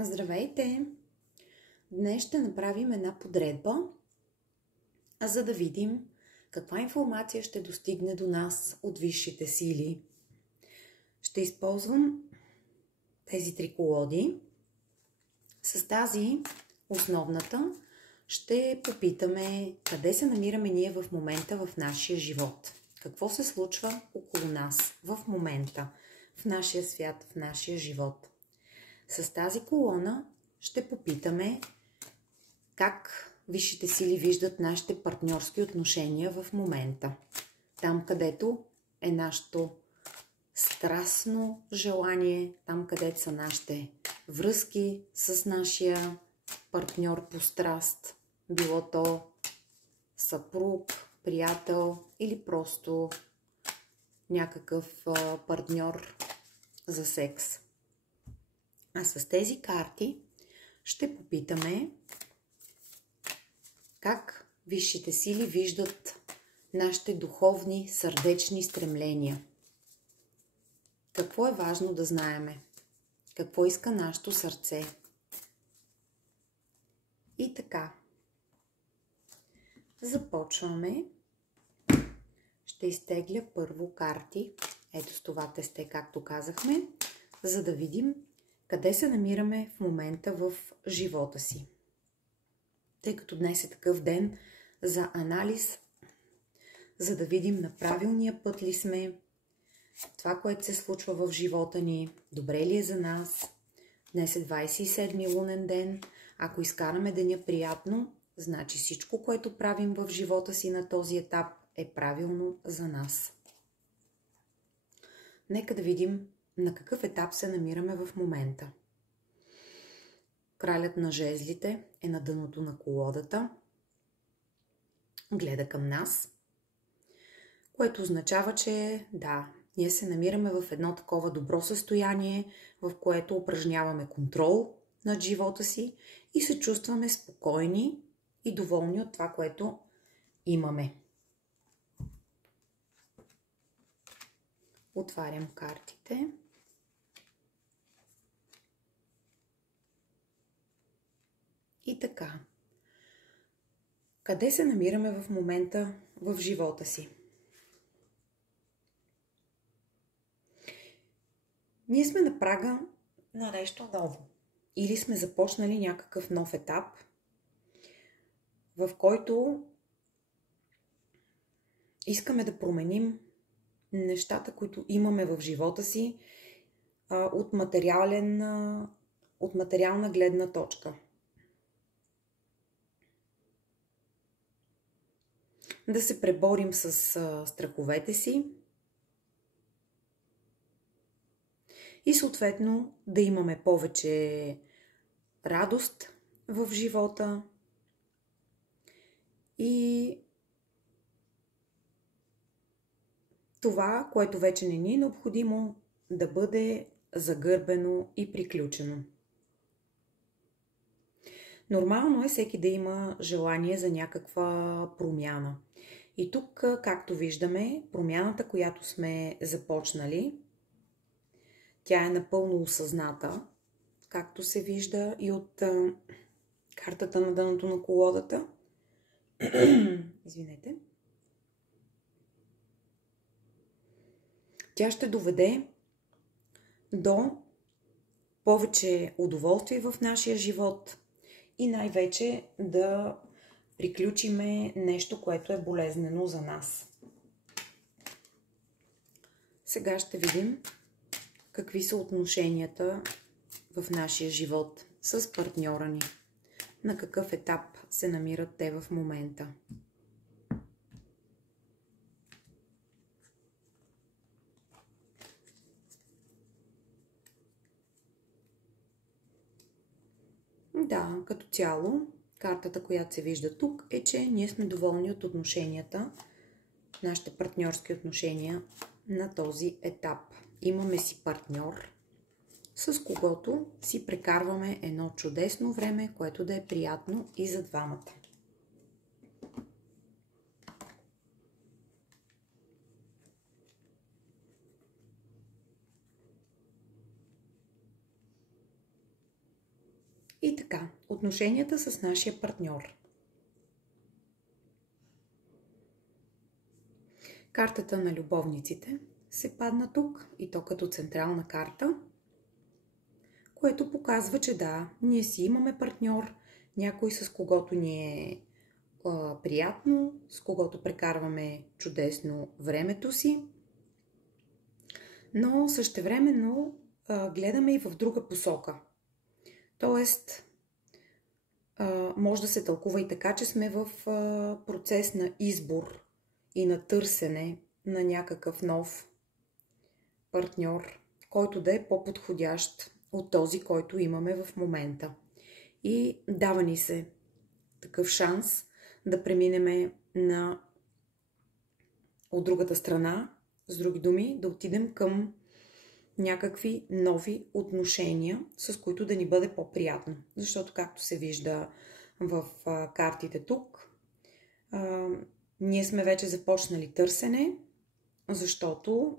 Здравейте! Днес ще направим една подредба, за да видим каква информация ще достигне до нас от висшите сили. Ще използвам тези три колоди. С тази, основната, ще попитаме къде се намираме ние в момента в нашия живот. Какво се случва около нас в момента, в нашия свят, в нашия живот. С тази колона ще попитаме как висшите сили виждат нашите партньорски отношения в момента. Там, където е нашето страстно желание, там, където са нашите връзки с нашия партньор по страст, било то съпруг, приятел или просто някакъв партньор за секс. А с тези карти ще попитаме как висшите сили виждат нашите духовни, сърдечни стремления. Какво е важно да знаеме? Какво иска нашето сърце? И така. Започваме. Ще изтегля първо карти. Ето с това тесте, както казахме, за да видим къде се намираме в момента в живота си. Тъй като днес е такъв ден за анализ, за да видим на правилния път ли сме, това, което се случва в живота ни, добре ли е за нас. Днес е 27-ми лунен ден. Ако изкараме деня приятно, значи всичко, което правим в живота си на този етап, е правилно за нас. Нека да видим на какъв етап се намираме в момента. Кралят на жезлите е на дъното на колодата. Гледа към нас, което означава, че да, ние се намираме в едно такова добро състояние, в което упражняваме контрол над живота си и се чувстваме спокойни и доволни от това, което имаме. Отварям картите. И така. Къде се намираме в момента в живота си? Ние сме на прага на нещо ново. Или сме започнали някакъв нов етап, в който искаме да променим нещата, които имаме в живота си от материална гледна точка. Да се преборим с страховете си и съответно да имаме повече радост в живота и това, което вече не ни е необходимо, да бъде загърбено и приключено. Нормално е всеки да има желание за някаква промяна. И тук, както виждаме, промяната, която сме започнали, тя е напълно осъзната, както се вижда и от картата на дъното на колодата. Извинете. Тя ще доведе до повече удоволствие в нашия живот и най-вече да приключиме нещо, което е болезнено за нас. Сега ще видим какви са отношенията в нашия живот с партньора ни. На какъв етап се намират те в момента. Да, като цяло, картата, която се вижда тук, е, че ние сме доволни от отношенията, нашите партньорски отношения на този етап. Имаме си партньор, с когото си прекарваме едно чудесно време, което да е приятно и за двамата. И така, отношенията с нашия партньор. Картата на любовниците се падна тук и то като централна карта, което показва, че да, ние си имаме партньор, някой с когото ни е приятно, с когото прекарваме чудесно времето си, но същевременно гледаме и в друга посока. Тоест, може да се тълкува и така, че сме в процес на избор и на търсене на някакъв нов партньор, който да е по-подходящ от този, който имаме в момента. И дава ни се такъв шанс да преминем от другата страна, с други думи, да отидем към някакви нови отношения, с които да ни бъде по-приятно. Защото, както се вижда в картите тук, ние сме вече започнали търсене, защото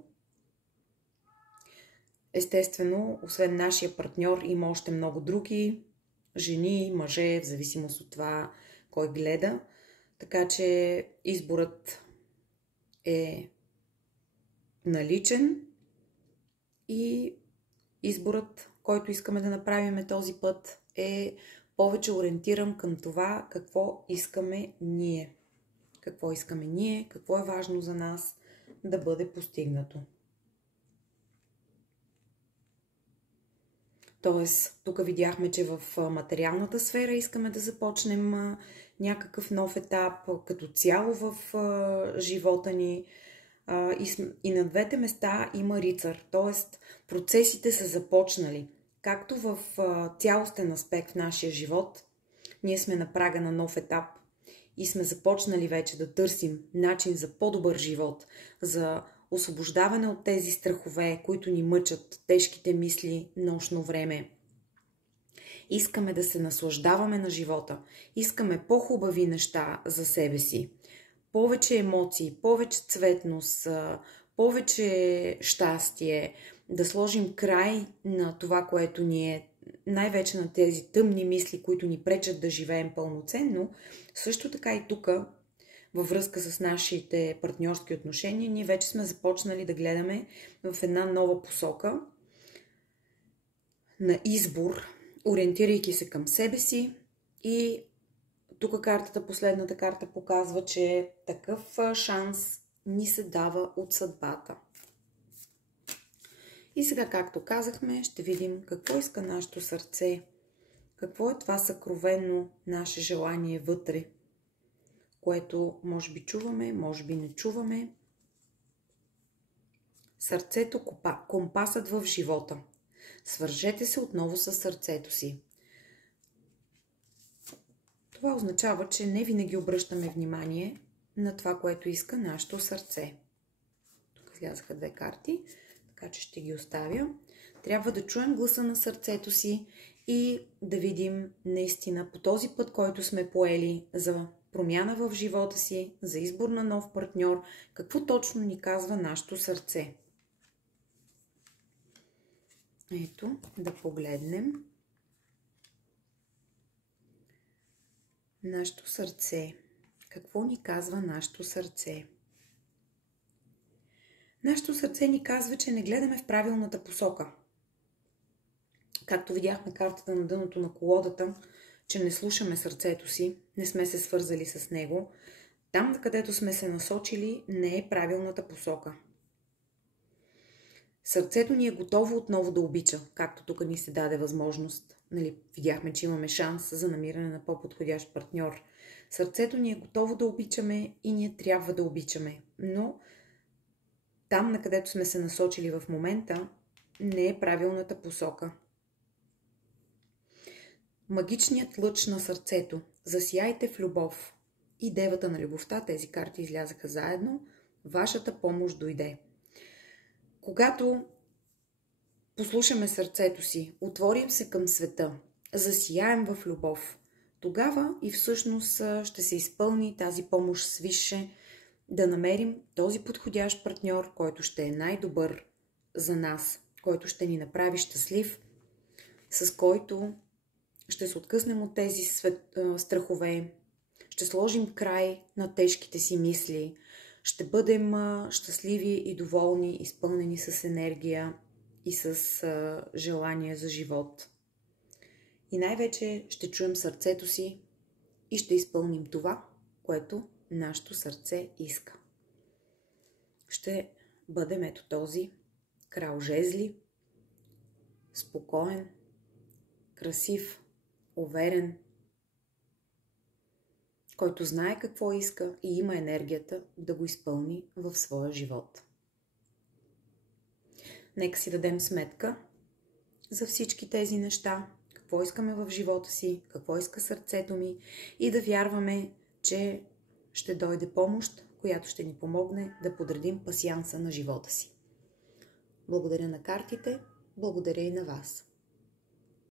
естествено, освен нашия партньор, има още много други жени, мъже, в зависимост от това кой гледа. Така че изборът е наличен и изборът, който искаме да направим този път, е повече ориентиран към това какво искаме ние. Какво искаме ние, какво е важно за нас да бъде постигнато. Тоест, тук видяхме, че в материалната сфера искаме да започнем някакъв нов етап като цяло в живота ни. И на двете места има рицар, т.е. процесите са започнали. Както в цялостен аспект в нашия живот, ние сме на прага на нов етап и сме започнали вече да търсим начин за по-добър живот, за освобождаване от тези страхове, които ни мъчат, тежките мисли нощно време. Искаме да се наслаждаваме на живота, искаме по-хубави неща за себе си. Повече емоции, повече цветност, повече щастие, да сложим край на това, което ни е, най-вече на тези тъмни мисли, които ни пречат да живеем пълноценно. Също така и тук, във връзка с нашите партньорски отношения, ние вече сме започнали да гледаме в една нова посока на избор, ориентирайки се към себе си. И тук последната карта показва, че такъв шанс ни се дава от съдбата. И сега, както казахме, ще видим какво иска нашето сърце, какво е това съкровенно наше желание вътре, което може би чуваме, може би не чуваме. Сърцето, компасът в живота. Свържете се отново с сърцето си. Това означава, че не винаги обръщаме внимание на това, което иска нашето сърце. Тук излязаха две карти, така че ще ги оставя. Трябва да чуем гласа на сърцето си и да видим наистина по този път, който сме поели за промяна в живота си, за избор на нов партньор, какво точно ни казва нашето сърце. Ето, да погледнем. Нашето сърце. Какво ни казва нашето сърце? Нашето сърце ни казва, че не гледаме в правилната посока. Както видяхме картата на дъното на колодата, че не слушаме сърцето си, не сме се свързали с него. Там, където сме се насочили, не е правилната посока. Сърцето ни е готово отново да обича, както тук ни се даде възможност. Видяхме, че имаме шанс за намиране на по-подходящ партньор. Сърцето ни е готово да обичаме и ние трябва да обичаме. Но там, на където сме се насочили в момента, не е правилната посока. Магичният лъч на сърцето. Засияйте в любов. И девата на любовта, тези карти излязаха заедно. Вашата помощ дойде. Когато послушаме сърцето си, отворим се към света, засияем в любов, тогава и всъщност ще се изпълни тази помощ свише да намерим този подходящ партньор, който ще е най-добър за нас, който ще ни направи щастлив, с който ще се откъснем от тези страхове, ще сложим край на тежките си мисли, ще бъдем щастливи и доволни, изпълнени с енергия и с желание за живот. И най-вече ще чуем сърцето си и ще изпълним това, което нашето сърце иска. Ще бъдем ето този крал жезли, спокоен, красив, уверен, който знае какво иска и има енергията да го изпълни в своя живот. Нека си дадем сметка за всички тези неща, какво искаме в живота си, какво иска сърцето ми и да вярваме, че ще дойде помощ, която ще ни помогне да подредим пасианса на живота си. Благодаря на картите, благодаря и на вас.